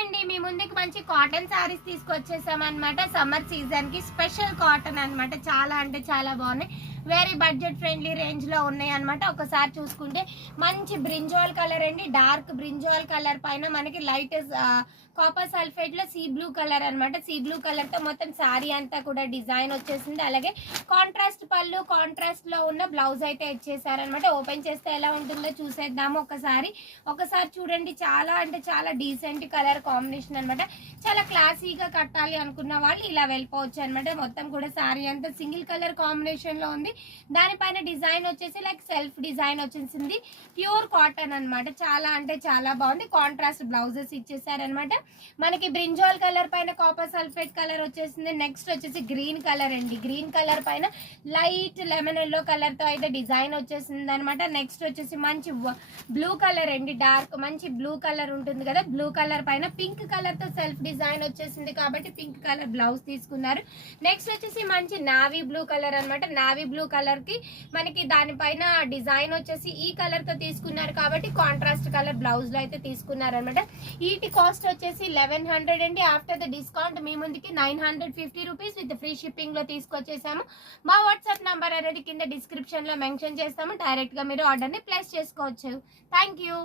అండి, మీ ముందుకు మంచి కాటన్ సారీస్ తీసుకొచ్చేసాం అనమాట. సమ్మర్ సీజన్ కి స్పెషల్ కాటన్ అనమాట. చాలా అంటే చాలా బాగున్నాయి. వెరీ బడ్జెట్ ఫ్రెండ్లీ రేంజ్ లో ఉన్నాయి అనమాట. ఒకసారి చూసుకుంటే మంచి బ్రింజాల్ కలర్ అండి. డార్క్ బ్రింజాల్ కలర్ పైన మనకి లైట్ కాపర్ సల్ఫేట్ లో సీ బ్లూ కలర్ అనమాట. సీ బ్లూ కలర్ తో మొత్తం శారీ అంతా కూడా డిజైన్ వచ్చేసింది. అలాగే కాంట్రాస్ట్ పళ్ళు, కాంట్రాస్ట్ లో ఉన్న బ్లౌజ్ అయితే ఇచ్చేసారనమాట. ఓపెన్ చేస్తే ఎలా ఉంటుందో చూసేద్దాము ఒకసారి చూడండి. చాలా అంటే చాలా డీసెంట్ కలర్ కాంబినేషన్ అనమాట. చాలా క్లాసీగా కట్టాలి అనుకున్న వాళ్ళు ఇలా వెళ్ళిపోవచ్చు అనమాట. మొత్తం కూడా శారీ అంతా సింగిల్ కలర్ కాంబినేషన్ లో ఉంది. దానిపైన డిజైన్ వచ్చేసి లైక్ సెల్ఫ్ డిజైన్ వచ్చేసింది. ప్యూర్ కాటన్ అనమాట. చాలా అంటే చాలా బాగుంది. కాంట్రాస్ట్ బ్లౌజెస్ ఇచ్చేసారనమాట. మనకి బ్రింజాల్ కలర్ పైన కాపర్ సల్ఫేట్ కలర్ వచ్చేసింది. నెక్స్ట్ వచ్చేసి గ్రీన్ కలర్ అండి. గ్రీన్ కలర్ పైన లైట్ లెమన్ ఎల్లో కలర్ తో అయితే డిజైన్ వచ్చేసింది అనమాట. నెక్స్ట్ వచ్చేసి మంచి బ్లూ కలర్ అండి. డార్క్ మంచి బ్లూ కలర్ ఉంటుంది కదా, బ్లూ కలర్ పైన పింక్ కలర్ తో సెల్ఫ్ డిజైన్ వచ్చేసింది కాబట్టి పింక్ కలర్ బ్లౌజ్ తీసుకున్నారు. నెక్స్ట్ వచ్చేసి మంచి నావీ బ్లూ కలర్ అనమాట. నావీ బ్లూ కలర్ కి మనకి దానిపైన డిజైన్ వచ్చేసి ఈ కలర్ తో తీసుకున్నారు కాబట్టి కాంట్రాస్ట్ కలర్ బ్లౌజ్ లో అయితే తీసుకున్నారు అనమాట. వీటి కాస్ట్ వచ్చేసి 1100 అండి. ఆఫ్టర్ ద డిస్కౌంట్ మీ ముందుకి 950 రూపీస్ విత్ ఫ్రీ షిప్పింగ్ లో తీసుకొచ్చేసాము. మా వాట్సాప్ నంబర్ అనేది కింద డిస్క్రిప్షన్ లో మెన్షన్ చేస్తాము. డైరెక్ట్ గా మీరు ఆర్డర్ ని ప్లేస్ చేసుకోవచ్చు. Thank you.